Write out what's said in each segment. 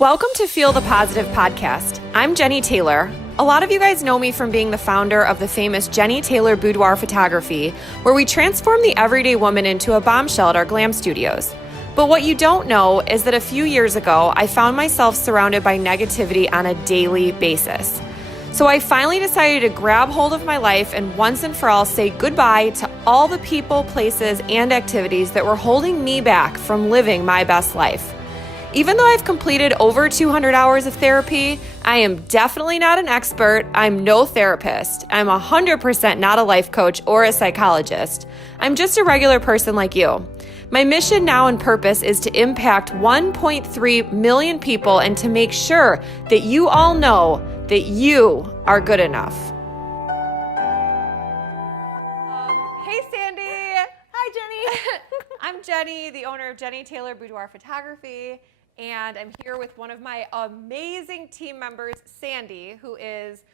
Welcome to Feel the Positive podcast. I'm Jenny Taylor. A lot of you guys know me from being the founder of the famous Jenny Taylor Boudoir Photography, where we transform the everyday woman into a bombshell at our glam studios. But what you don't know is that a few years ago, I found myself surrounded by negativity on a daily basis. So I finally decided to grab hold of my life and once and for all say goodbye to all the people, places, and activities that were holding me back from living my best life. Even though I've completed over 200 hours of therapy, I am definitely not an expert. I'm no therapist. I'm 100% not a life coach or a psychologist. I'm just a regular person like you. My mission now and purpose is to impact 1.3 million people and to make sure that you all know that you are good enough. Hey, Sandy. Hi, Jenny. I'm Jenny, the owner of Jenny Taylor Boudoir Photography. And I'm here with one of my amazing team members, Sandy, who is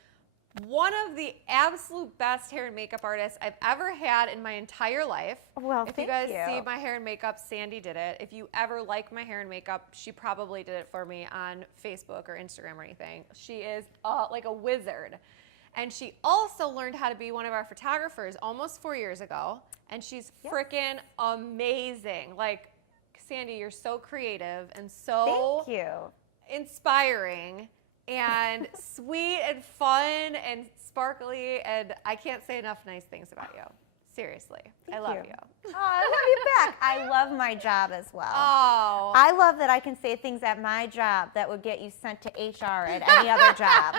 one of the absolute best hair and makeup artists I've ever had in my entire life. Well, if you guys see my hair and makeup, Sandy did it. If you ever like my hair and makeup, she probably did it for me on Facebook or Instagram or anything. She is like a wizard. And she also learned how to be one of our photographers almost 4 years ago. And she's freaking amazing. Like, Sandy, you're so creative and so Thank you. Inspiring and sweet and fun and sparkly, and I can't say enough nice things about you. Seriously. I love you. Oh, I love you back. I love my job as well. Oh. I love that I can say things at my job that would get you sent to HR at any other job.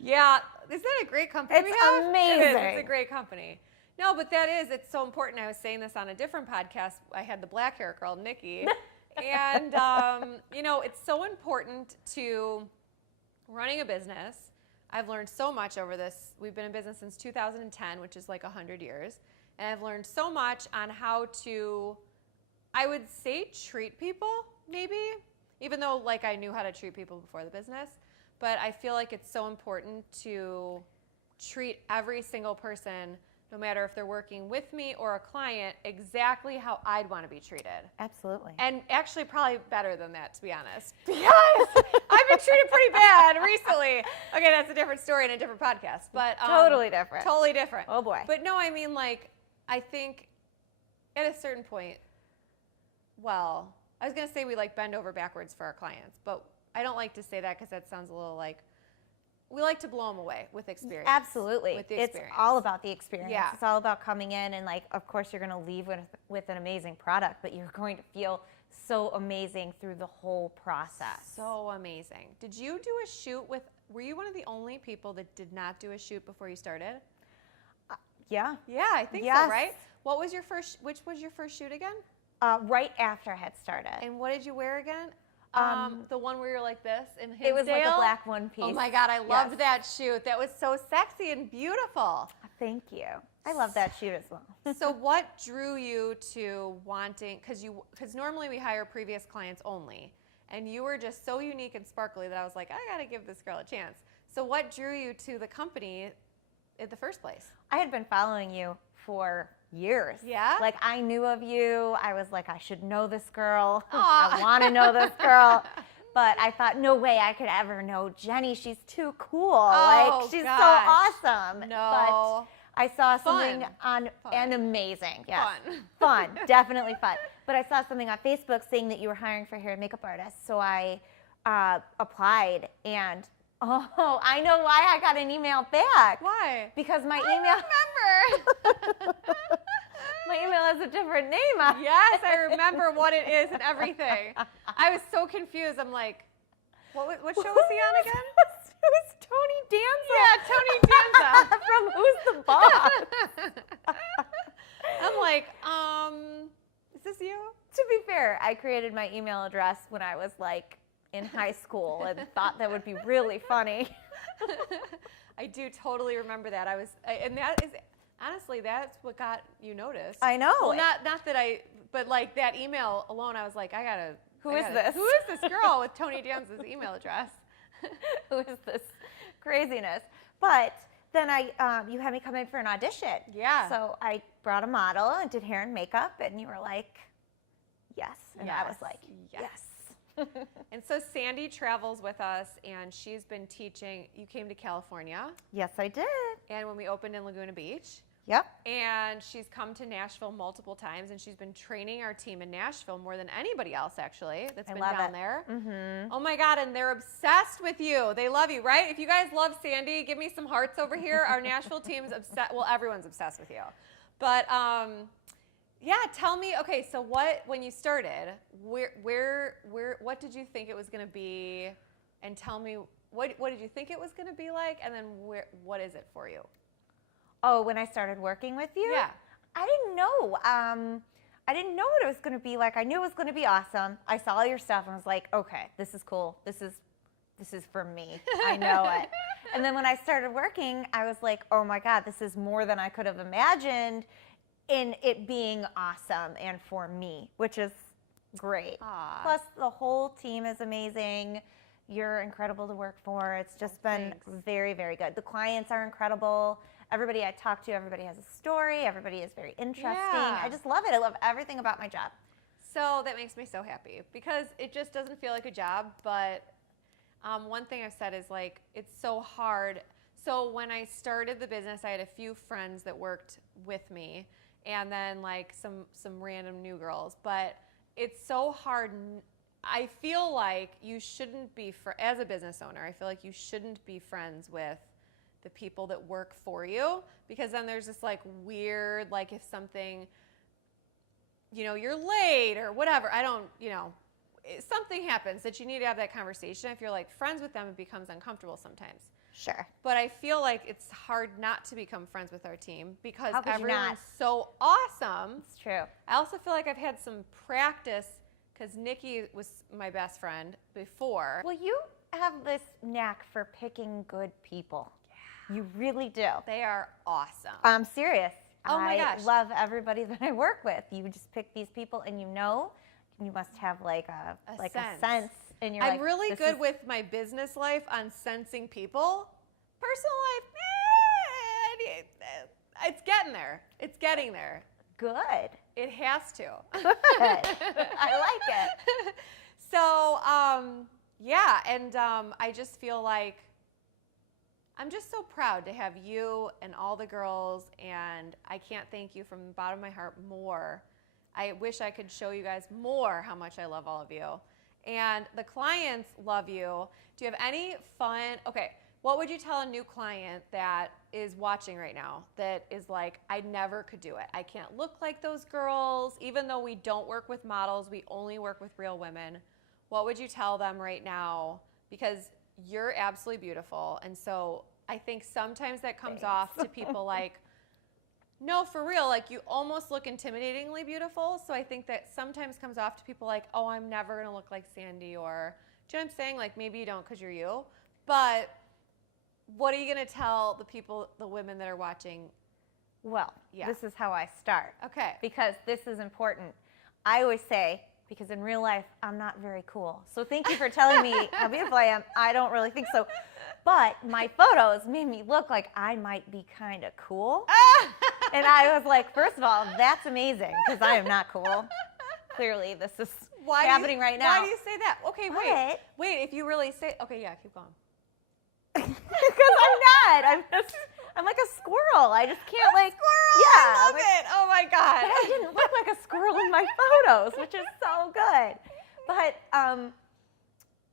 Yeah. Isn't that a great company we have? It's amazing. It is. It's a great company. No, but it's so important. I was saying this on a different podcast. I had the black hair girl, Nikki. And, it's so important to running a business. I've learned so much over this. We've been in business since 2010, which is like 100 years. And I've learned so much on how to, I would say, treat people, maybe, even though like I knew how to treat people before the business. But I feel like it's so important to treat every single person, no matter if they're working with me or a client, exactly how I'd want to be treated. Absolutely. And actually probably better than that, to be honest. Because I've been treated pretty bad recently. Okay, that's a different story and a different podcast. But Totally different. Totally different. Oh, boy. But no, I mean, like, I think at a certain point, well, I was going to say we like bend over backwards for our clients, but I don't like to say that because that sounds a little like, we like to blow them away with experience. Absolutely. With the experience. It's all about the experience. Yeah. It's all about coming in and, like, of course, you're going to leave with an amazing product, but you're going to feel so amazing through the whole process. So amazing. Did you do a shoot were you one of the only people that did not do a shoot before you started? Yeah. Yeah, I think so, right? Which was your first shoot again? Right after I had started. And what did you wear again? The one where you're like this in Hinsdale? It was like a black one piece. Oh my God, I loved that shoot. That was so sexy and beautiful. Thank you. I love that shoot as well. So what drew you to wanting, because normally we hire previous clients only, and you were just so unique and sparkly that I was like, I gotta give this girl a chance. So what drew you to the company in the first place? I had been following you for years. Yeah? Like, I knew of you. I was like, I should know this girl. Aww. I want to know this girl. But I thought, no way I could ever know Jenny. She's too cool. Oh, like, she's gosh. so awesome. No. But I saw something Fun. and amazing. Yes. Fun. Fun. Definitely fun. But I saw something on Facebook saying that you were hiring for hair and makeup artists. So I applied, and I know why I got an email back. Why? Because my I email. My email has a different name on it. Yes, I remember what it is and everything. I was so confused. I'm like, what show was he on again? It was Tony Yeah, Danza. Tony Danza. From Who's the Boss? I'm like, is this you? To be fair, I created my email address when I was like in high school and thought that would be really funny. I do totally remember that. And that is, honestly, that's what got you noticed. I know. Well, not that but like that email alone, I was like, Who is this? Who is this girl with Tony Danza's email address? Who is this craziness? But then you had me come in for an audition. Yeah. So I brought a model and did hair and makeup, and you were like, yes. And I was like, yes. And so Sandy travels with us, and she's been teaching. You came to California. Yes, I did. And when we opened in Laguna Beach. Yep. And she's come to Nashville multiple times, and she's been training our team in Nashville more than anybody else, actually, that's been down there. Mm-hmm. Oh, my God, and they're obsessed with you. They love you, right? If you guys love Sandy, give me some hearts over here. Our Nashville team's obsessed. Well, everyone's obsessed with you. But, yeah, tell me, okay, so when you started, what did you think it was going to be? And tell me, what did you think it was going to be like? And then what is it for you? Oh, when I started working with you? Yeah. I didn't know. I didn't know what it was going to be like. I knew it was going to be awesome. I saw your stuff and was like, okay, this is cool. This is for me. I know it. And then when I started working, I was like, oh my God, this is more than I could have imagined in it being awesome and for me, which is great. Aww. Plus, the whole team is amazing. You're incredible to work for. It's just been very, very good. The clients are incredible. Everybody I talk to, everybody has a story. Everybody is very interesting. Yeah. I just love it. I love everything about my job. So that makes me so happy because it just doesn't feel like a job. But one thing I've said is like, it's so hard. So when I started the business, I had a few friends that worked with me and then like some random new girls. But it's so hard. I feel like you shouldn't be, as a business owner, I feel like you shouldn't be friends with the people that work for you, because then there's this like weird, like if something, you're late or whatever, something happens that you need to have that conversation. If you're like friends with them, it becomes uncomfortable sometimes. Sure. But I feel like it's hard not to become friends with our team because everyone's not? So awesome. It's true. I also feel like I've had some practice because Nikki was my best friend before. Well, you have this knack for picking good people. You really do. They are awesome. I'm serious. Oh my gosh. I love everybody that I work with. You just pick these people and you must have like a sense in your life. I'm really good with my business life on sensing people. Personal life, it's getting there. It's getting there. Good. It has to. Good. I like it. So, yeah, and I just feel like I'm just so proud to have you and all the girls, and I can't thank you from the bottom of my heart more. I wish I could show you guys more how much I love all of you. And the clients love you. Do you have any fun? Okay, what would you tell a new client that is watching right now that is like, I never could do it. I can't look like those girls. Even though we don't work with models, we only work with real women. What would you tell them right now? Because you're absolutely beautiful. And so I think sometimes that comes off to people like, no, for real, like you almost look intimidatingly beautiful. So I think that sometimes comes off to people like, oh, I'm never going to look like Sandy, or, do you know what I'm saying? Like maybe you don't because you're you. But what are you going to tell the women that are watching? Well, This is how I start. Okay. Because this is important. I always say, because in real life, I'm not very cool. So thank you for telling me how beautiful I am. I don't really think so. But my photos made me look like I might be kind of cool. And I was like, first of all, that's amazing, because I am not cool. Clearly, this is happening right now. Why do you say that? Okay, wait. If you really say, okay, yeah, keep going. Because I'm not. I'm like a squirrel. I just can't squirrel. Yeah, I love it. Oh my God. But I didn't look like a squirrel in my photos, which is so good. But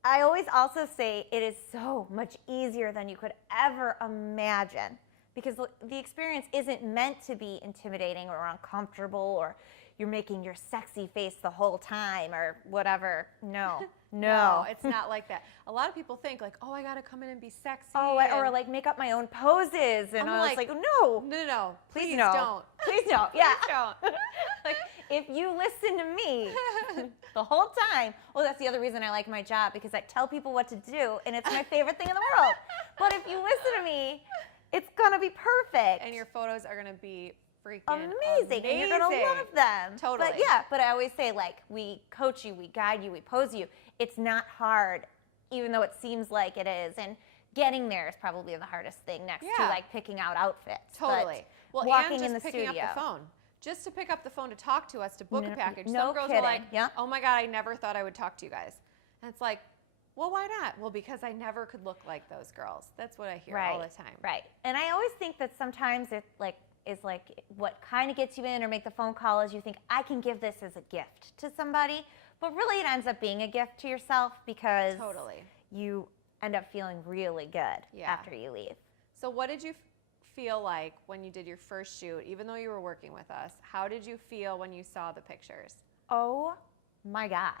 I always also say it is so much easier than you could ever imagine, because the experience isn't meant to be intimidating or uncomfortable, or you're making your sexy face the whole time or whatever. No. No, it's not like that. A lot of people think like, oh, I got to come in and be sexy. Oh, or like make up my own poses. And I was like, no. No. Please no. don't. Please don't. Yeah. Please don't. Like, if you listen to me the whole time, well, that's the other reason I like my job, because I tell people what to do, and it's my favorite thing in the world. But if you listen to me, it's going to be perfect. And your photos are going to be freaking amazing. And you're going to love them. Totally. But I always say, like, we coach you, we guide you, we pose you. It's not hard, even though it seems like it is. And getting there is probably the hardest thing next to, like, picking out outfits. Totally. But walking and in the just picking studio. up the phone. Just to pick up the phone to talk to us, to book a package. No Some girls kidding. are like, yeah. oh my God, I never thought I would talk to you guys. And it's like, well, why not? Well, because I never could look like those girls. That's what I hear all the time. Right. And I always think that sometimes it is what kind of gets you in or make the phone call is you think, I can give this as a gift to somebody. But really it ends up being a gift to yourself because you end up feeling really good after you leave. So what did you feel like when you did your first shoot, even though you were working with us? How did you feel when you saw the pictures? Oh my God.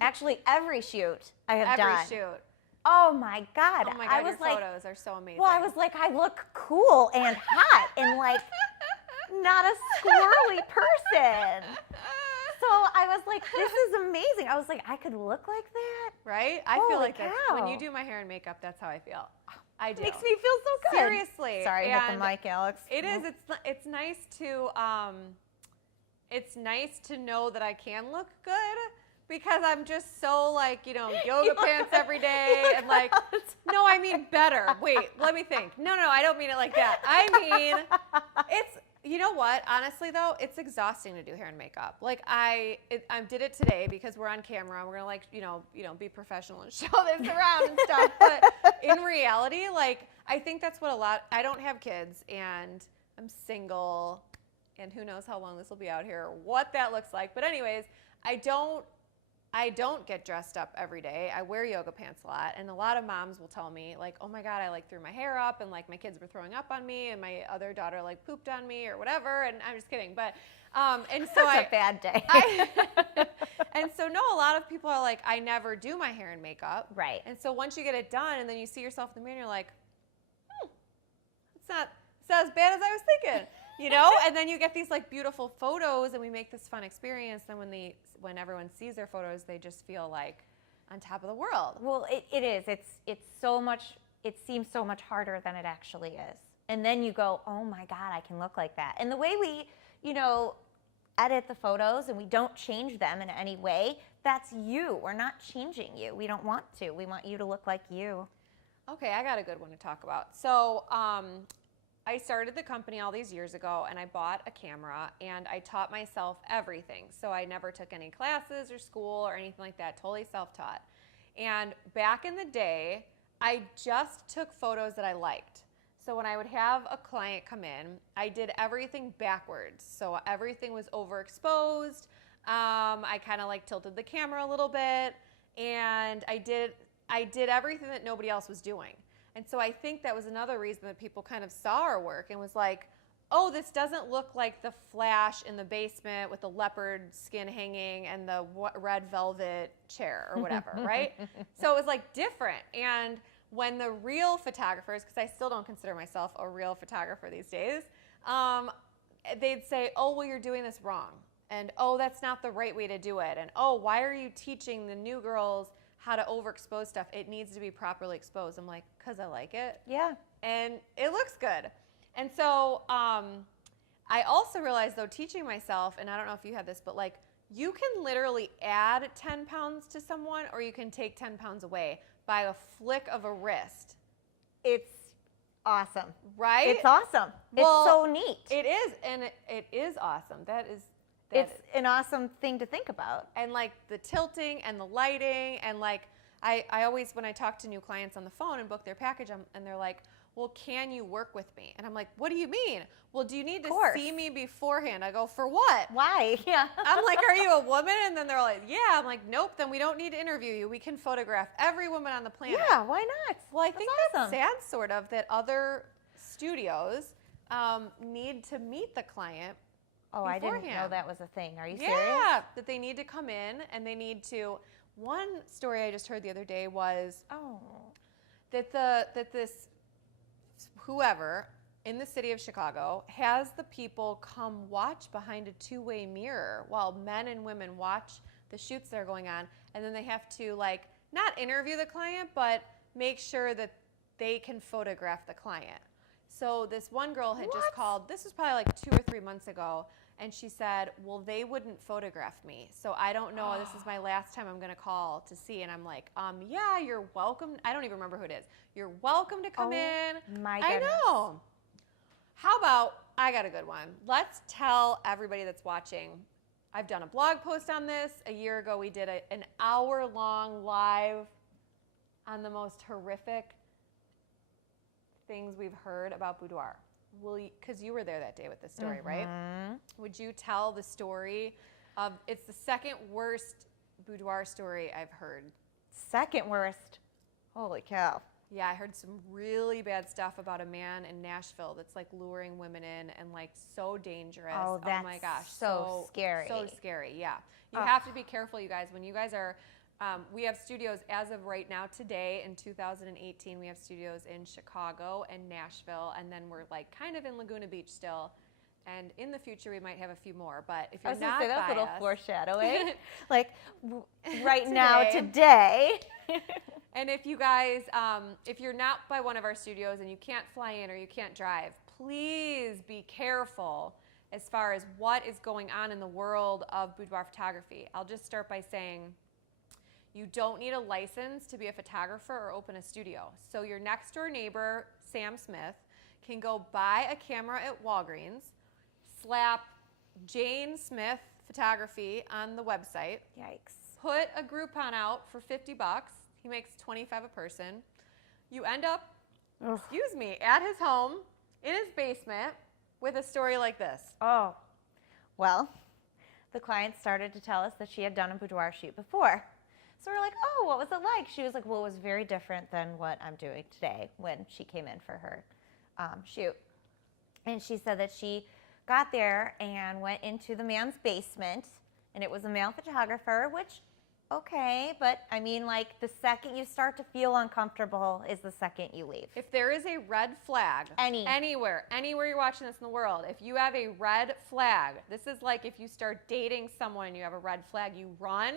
Actually, every shoot I have done. Every shoot. Oh my God. Oh my God, your photos are so amazing. Well, I was like, I look cool and hot and like not a squirrely person. So I was like, this is amazing. I was like, I could look like that? Right? I feel like that. When you do my hair and makeup, that's how I feel. I do. It makes me feel so good. Seriously. Sorry, hit the mic, Alex. It is. It's nice to know that I can look good because I'm just so like, yoga pants every day and like, no, I mean better. Wait, let me think. No, I don't mean it like that. I mean, you know what? Honestly, though, it's exhausting to do hair and makeup. Like I did it today because we're on camera. We're gonna be professional and show this around and stuff. But in reality, like I think that's what I don't have kids and I'm single, and who knows how long this will be out here, or what that looks like. But anyways, I don't get dressed up every day. I wear yoga pants a lot, and a lot of moms will tell me like, oh my God, I like threw my hair up and like my kids were throwing up on me and my other daughter like pooped on me or whatever, and I'm just kidding. But and so That's a bad day. And so no, a lot of people are like, I never do my hair and makeup. Right. And so once you get it done and then you see yourself in the mirror, you're like, it's not as bad as I was thinking. And then you get these like beautiful photos and we make this fun experience. Then when everyone sees their photos, they just feel like on top of the world. Well, it is. It's so much, it seems so much harder than it actually is. And then you go, oh my God, I can look like that. And the way we, edit the photos and we don't change them in any way, that's you. We're not changing you. We don't want to. We want you to look like you. Okay, I got a good one to talk about. So, I started the company all these years ago and I bought a camera and I taught myself everything. So I never took any classes or school or anything like that, totally self-taught. And back in the day, I just took photos that I liked. So when I would have a client come in, I did everything backwards. So everything was overexposed. I kind of like tilted the camera a little bit and I did everything that nobody else was doing. And so I think that was another reason that people kind of saw our work and was like, oh, this doesn't look like the Flash in the basement with the leopard skin hanging and the red velvet chair or whatever, right? So it was like different. And when the real photographers, because I still don't consider myself a real photographer these days, they'd say, oh, well, you're doing this wrong. And, oh, that's not the right way to do it. And, oh, why are you teaching the new girls how to overexpose stuff? It needs to be properly exposed. I'm like, because I like it. Yeah. And it looks good. And so I also realized, though, teaching myself, and I don't know if you have this, but like you can literally add 10 pounds to someone or you can take 10 pounds away by a flick of a wrist. It's awesome. Right? It's awesome. Well, it's so neat. It is, and it is awesome. It's an awesome thing to think about. And like the tilting and the lighting and like I always, when I talk to new clients on the phone and book their package, and they're like, well, can you work with me? And I'm like, what do you mean? Well, do you need to see me beforehand? I go, for what? Why? Yeah. I'm like, are you a woman? And then they're like, yeah. I'm like, nope, then we don't need to interview you. We can photograph every woman on the planet. Yeah, why not? Well, I think that's sad, sort of, that other studios need to meet the client. Oh, beforehand. I didn't know that was a thing. Are you serious? Yeah, that they need to come in and they need to. One story I just heard the other day was that this whoever in the city of Chicago has the people come watch behind a two-way mirror while men and women watch the shoots that are going on, and then they have to like not interview the client but make sure that they can photograph the client. So this one girl had just called, this was probably like 2 or 3 months ago, and she said, well, they wouldn't photograph me, so I don't know, this is my last time I'm going to call to see. And I'm like, yeah, you're welcome. I don't even remember who it is. You're welcome to come in. My goodness. I know. How about, I got a good one. Let's tell everybody that's watching I've done a blog post on this. A year ago, we did an hour-long live on the most horrific things we've heard about Boudoir. Because you were there that day with this story, right? Would you tell the story of, it's the second worst Boudoir story I've heard. Second worst? Holy cow. Yeah, I heard some really bad stuff about a man in Nashville that's like luring women in and like so dangerous. Oh, that's my gosh. so scary. So scary, yeah. You have to be careful, you guys. When you guys are, we have studios as of right now today in 2018, we have studios in Chicago and Nashville, and then we're like kind of in Laguna Beach still. And in the future, we might have a few more. But if you're not that's a little biased, foreshadowing. Like right now, today. And if you guys, if you're not by one of our studios and you can't fly in or you can't drive, please be careful as far as what is going on in the world of boudoir photography. I'll just start by saying you don't need a license to be a photographer or open a studio. So your next door neighbor, Sam Smith, can go buy a camera at Walgreens, slap Jane Smith Photography on the website. Yikes. Put a Groupon out for $50. He makes $25 a person. You end up, excuse me, at his home, in his basement, with a story like this. Oh, well, the client started to tell us that she had done a boudoir shoot before. So we're like, oh, what was it like? She was like, well, it was very different than what I'm doing today when she came in for her shoot. And she said that she got there and went into the man's basement, and it was a male photographer, which, okay, but I mean, like, the second you start to feel uncomfortable is the second you leave. If there is a red flag anywhere you're watching this in the world, if you have a red flag, this is like if you start dating someone and you have a red flag, you run.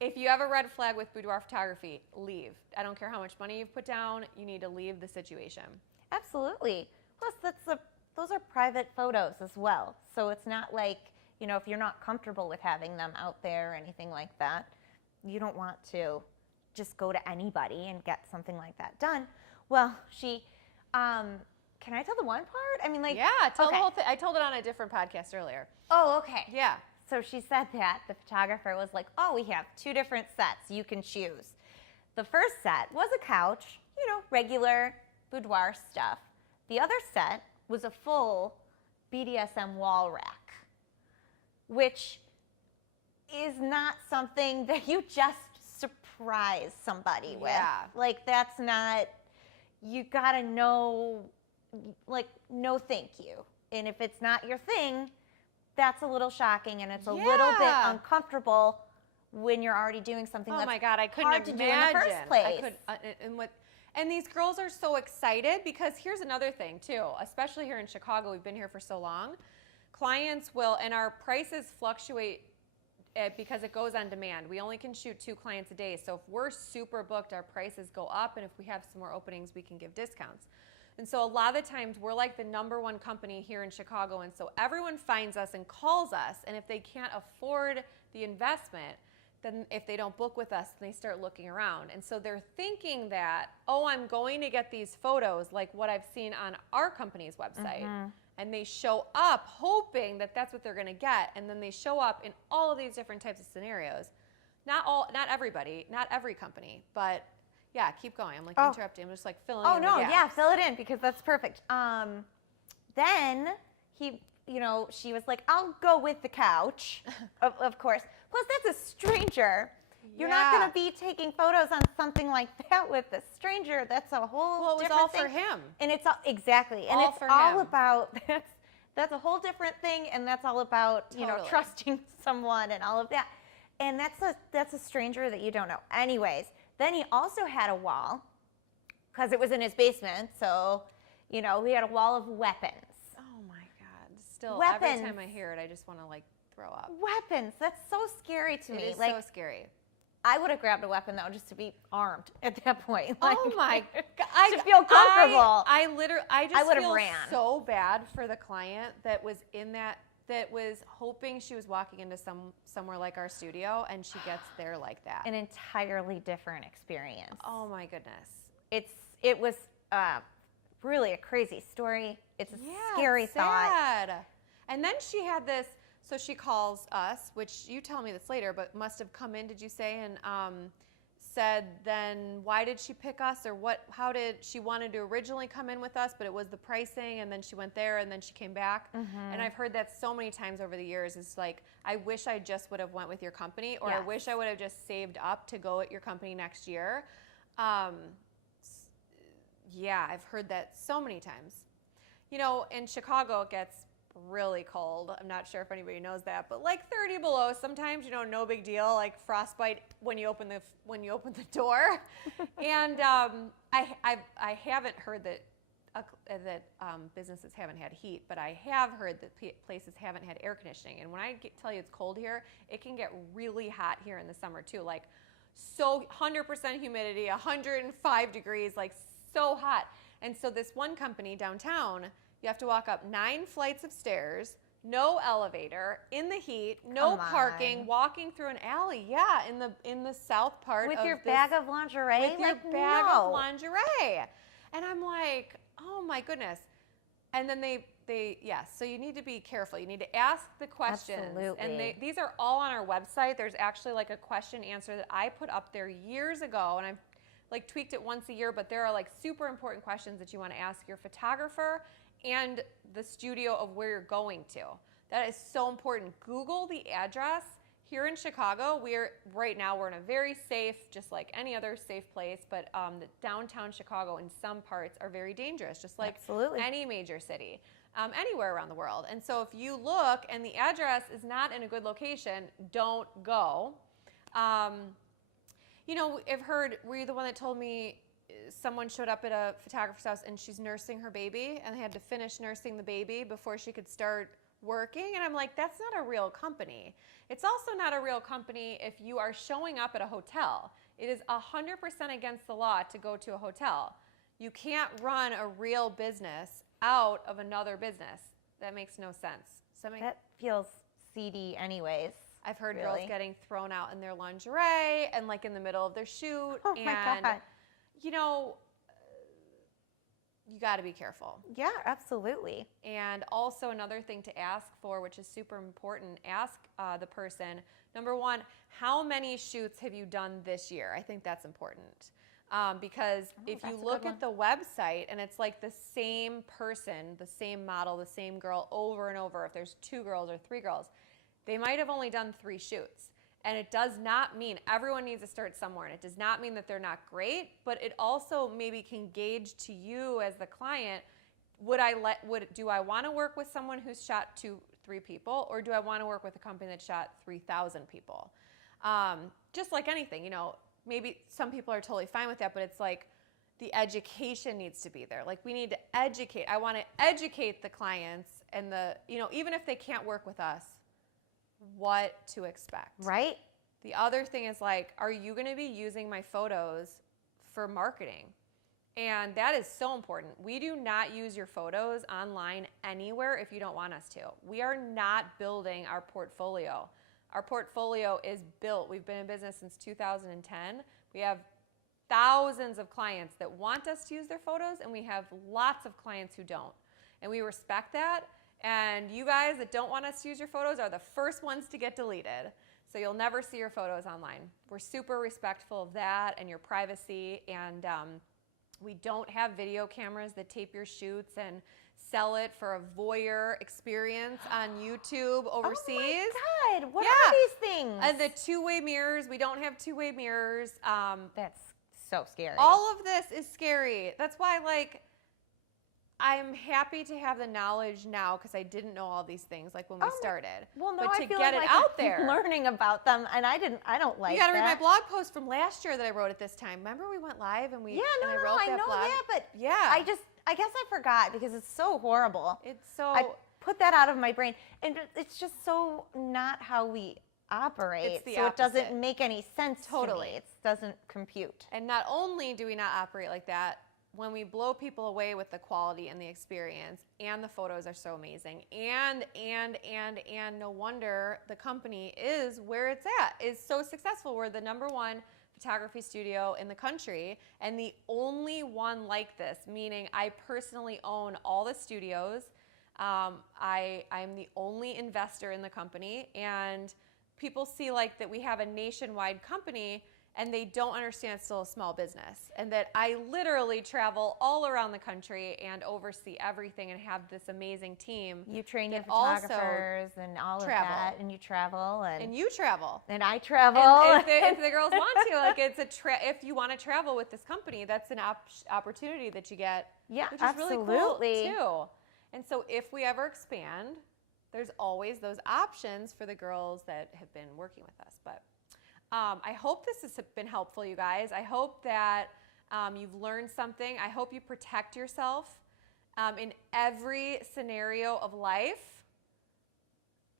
If you have a red flag with boudoir photography, leave. I don't care how much money you've put down, you need to leave the situation. Absolutely. Plus, those are private photos as well. So it's not like, you know, if you're not comfortable with having them out there or anything like that, you don't want to just go to anybody and get something like that done. Well, she, can I tell the one part? I mean, like, yeah, tell the whole thing. I told it on a different podcast earlier. Oh, okay. Yeah. So she said that the photographer was like, oh, we have 2 different sets. You can choose. The first set was a couch, you know, regular boudoir stuff. The other set was a full BDSM wall rack, which is not something that you just surprise somebody with. Like, that's not, you gotta know, like, no thank you. And if it's not your thing, that's a little shocking, and it's a little bit uncomfortable when you're already doing something that's my God, I couldn't hard to do in the first place. And these girls are so excited because here's another thing too, especially here in Chicago, we've been here for so long. Clients will, and our prices fluctuate because it goes on demand. We only can shoot 2 clients a day. So if we're super booked, our prices go up. And if we have some more openings, we can give discounts. And so a lot of the times we're like the #1 company here in Chicago. And so everyone finds us and calls us. And if they can't afford the investment, then if they don't book with us, then they start looking around. And so they're thinking that, oh, I'm going to get these photos like what I've seen on our company's website. And they show up hoping that that's what they're going to get. And then they show up in all of these different types of scenarios. Not everybody, not every company, but yeah, keep going. I'm like interrupting. I'm just like filling in. Oh, no, yeah, fill it in because that's perfect. Then he, you know, she was like, I'll go with the couch, of course. Plus, that's a stranger. You're not going to be taking photos on something like that with a stranger. That's a whole different thing. Well, it was all for him. And it's all, exactly. And it's all about, that's a whole different thing, and that's all about, you know, trusting someone and all of that. And that's a stranger that you don't know. Anyways, then he also had a wall, because it was in his basement, so, you know, he had a wall of weapons. Oh, my God. Still, every time I hear it, I just want to, like, throw up. Weapons. That's so scary to me. It is like, so scary. I would have grabbed a weapon, though, just to be armed at that point. Like, oh, my God. To feel comfortable. I just feel so bad for the client that was in that was hoping she was walking into somewhere like our studio, and she gets there like that. An entirely different experience. Oh, my goodness. It was really a crazy story. It's a scary thought. And then she had this, So she calls us, which you tell me this later, but must have come in, did you say, and said then why did she pick us, or how did she wanted to originally come in with us, but it was the pricing, and then she went there and then she came back. And I've heard that so many times over the years. It's like, I wish I just would have went with your company, or I wish I would have just saved up to go at your company next year. Yeah, I've heard that so many times. You know, in Chicago it gets really cold. I'm not sure if anybody knows that, but like 30 below sometimes, you know, no big deal, like frostbite when you open the door. And I haven't heard that businesses haven't had heat, but I have heard that places haven't had air conditioning. And when I tell you it's cold here, it can get really hot here in the summer too, like so 100% humidity, 105 degrees, like so hot. And so this one company downtown, you have to walk up 9 flights of stairs, no elevator, in the heat, no parking, walking through an alley. Yeah, in the south part with of your bag of lingerie. With your bag of lingerie, and I'm like, oh my goodness. And then so you need to be careful. You need to ask the questions. Absolutely. And these are all on our website. There's actually like a question answer that I put up there years ago, and I've like tweaked it once a year, but there are like super important questions that you want to ask your photographer and the studio of where you're going to. That is so important. Google the address. Here in Chicago, right now we're in a very safe, just like any other safe place, but the downtown Chicago in some parts are very dangerous, just like any major city, anywhere around the world. And so if you look and the address is not in a good location, don't go. You know, I've heard, were you the one that told me someone showed up at a photographer's house and she's nursing her baby and they had to finish nursing the baby before she could start working? And I'm like, that's not a real company. It's also not a real company if you are showing up at a hotel. It is 100% against the law to go to a hotel. You can't run a real business out of another business. That makes no sense. That feels seedy anyways. I've heard girls getting thrown out in their lingerie and like in the middle of their shoot. Oh my God. You know, you got to be careful. Yeah, absolutely. And also another thing to ask for, which is super important, ask the person, number one, how many shoots have you done this year? I think that's important. Because if you look at the website and it's like the same person, the same model, the same girl over and over, if there's 2 girls or 3 girls, they might have only done 3 shoots. And it does not mean everyone needs to start somewhere. And it does not mean that they're not great, but it also maybe can gauge to you as the client, do I want to work with someone who's shot 2-3 people, or do I want to work with a company that shot 3,000 people? Just like anything, you know, maybe some people are totally fine with that, but it's like the education needs to be there. Like we need to educate. I want to educate the clients and even if they can't work with us, what to expect. Right? The other thing is like, are you going to be using my photos for marketing? And that is so important. We do not use your photos online anywhere if you don't want us to. We are not building our portfolio. Our portfolio is built. We've been in business since 2010. We have thousands of clients that want us to use their photos, and we have lots of clients who don't. And we respect that. And you guys that don't want us to use your photos are the first ones to get deleted. So you'll never see your photos online. We're super respectful of that and your privacy. And we don't have video cameras that tape your shoots and sell it for a voyeur experience on YouTube overseas. Oh my God, what are these things? And the 2-way mirrors, we don't have 2-way mirrors. That's so scary. All of this is scary. That's why, like, I'm happy to have the knowledge now because I didn't know all these things like when we started. Well, no, but I to feel get like it out there, learning about them, and I don't like. You got to read my blog post from last year that I wrote at this time. Remember we went live and we I wrote that know blog. that, but yeah, I guess I forgot because it's so horrible. I put that out of my brain, and it's just so not how we operate. It's the so opposite. It doesn't make any sense. Totally, to me. It doesn't compute. And not only do we not operate like that, when we blow people away with the quality and the experience, and the photos are so amazing, and no wonder the company is where it's at, is so successful. We're the #1 photography studio in the country, and the only one like this, meaning I personally own all the studios. I'm the only investor in the company, and people see like that we have a nationwide company, and they don't understand it's still a small business, and that I literally travel all around the country and oversee everything and have this amazing team. You train your photographers and all of that, and you travel. And you travel. And I travel. And if the girls want to, like if you want to travel with this company, that's an opportunity that you get, which is really cool too. And so if we ever expand, there's always those options for the girls that have been working with us. But I hope this has been helpful, you guys. I hope that you've learned something. I hope you protect yourself in every scenario of life.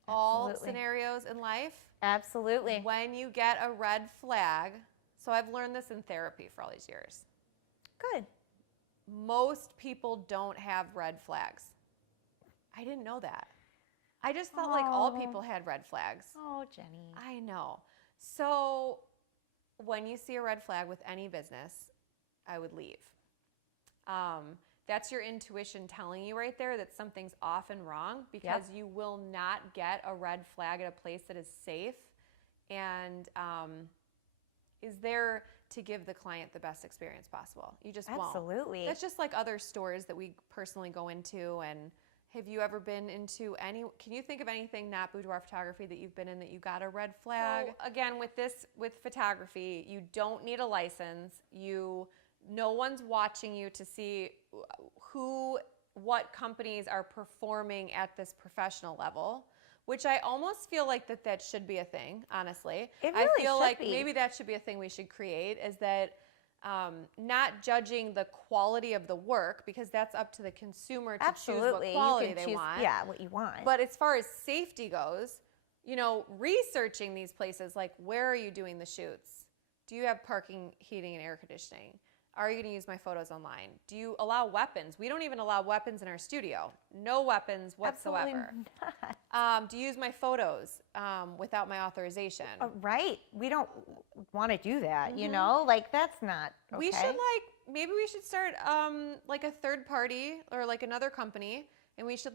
All scenarios in life. Absolutely. When you get a red flag, so I've learned this in therapy for all these years. Good. Most people don't have red flags. I didn't know that. I just thought like all people had red flags. Oh, Jenny. I know. So when you see a red flag with any business, I would leave. That's your intuition telling you right there that something's off and wrong, because you will not get a red flag at a place that is safe and is there to give the client the best experience possible. You just won't. Absolutely. That's just like other stores that we personally go into. And have you ever been into can you think of anything not boudoir photography that you've been in that you got a red flag? So, again, with photography, you don't need a license. No one's watching you to see what companies are performing at this professional level, which I almost feel like that should be a thing, honestly. It really I feel like be. Maybe that should be a thing we should create, is that not judging the quality of the work, because that's up to the consumer to choose what quality they want. Yeah, what you want. But as far as safety goes, researching these places, like where are you doing the shoots? Do you have parking, heating, and air conditioning? Are you going to use my photos online? Do you allow weapons? We don't even allow weapons in our studio. No weapons whatsoever. Absolutely not. Do you use my photos without my authorization? Right. We don't want to do that, Like, that's not okay. We should, maybe we should start like a third party or like another company, and we should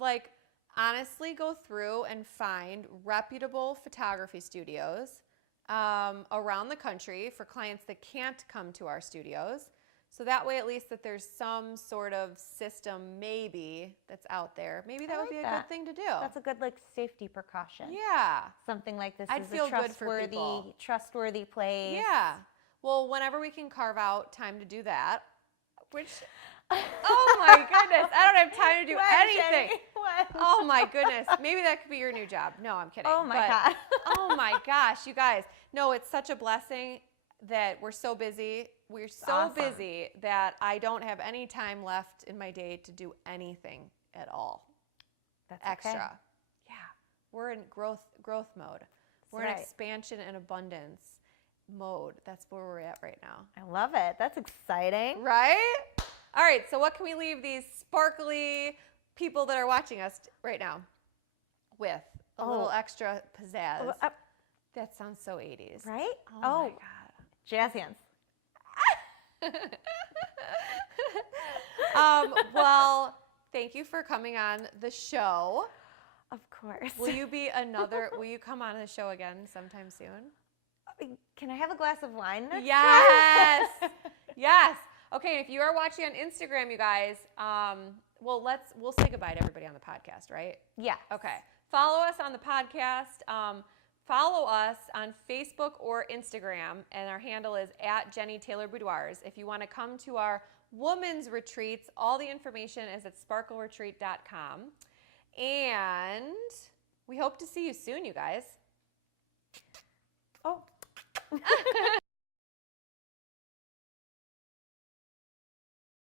honestly go through and find reputable photography studios around the country for clients that can't come to our studios. So that way, at least that there's some sort of system maybe that's out there. Maybe that would be a good thing to do. That's a good safety precaution. Yeah. Something like this I'd is feel a good for people. trustworthy place. Yeah. Well, whenever we can carve out time to do that, which, oh my goodness, I don't have time to do anything. Oh my goodness. Maybe that could be your new job. No, I'm kidding. Oh my God. Oh my gosh, you guys. No, it's such a blessing that we're so busy. We're so busy that I don't have any time left in my day to do anything at all. That's extra. Okay. Yeah. We're in growth mode. We're in expansion and abundance mode. That's where we're at right now. I love it. That's exciting. Right? All right, so what can we leave these sparkly people that are watching us right now with? A little extra pizzazz. That sounds so 80s. Right? Oh my God. Jazz hands. Well, thank you for coming on the show. Of course. Will you come on the show again sometime soon? Can I have a glass of wine next Yes. Yes. Okay, if you are watching on Instagram, you guys, we'll say goodbye to everybody on the podcast, right? Yeah. Okay. Follow us on the podcast. Follow us on Facebook or Instagram, and our handle is @JennyTaylorBoudoirs. If you want to come to our women's retreats, all the information is at sparkleretreat.com. And we hope to see you soon, you guys. Oh.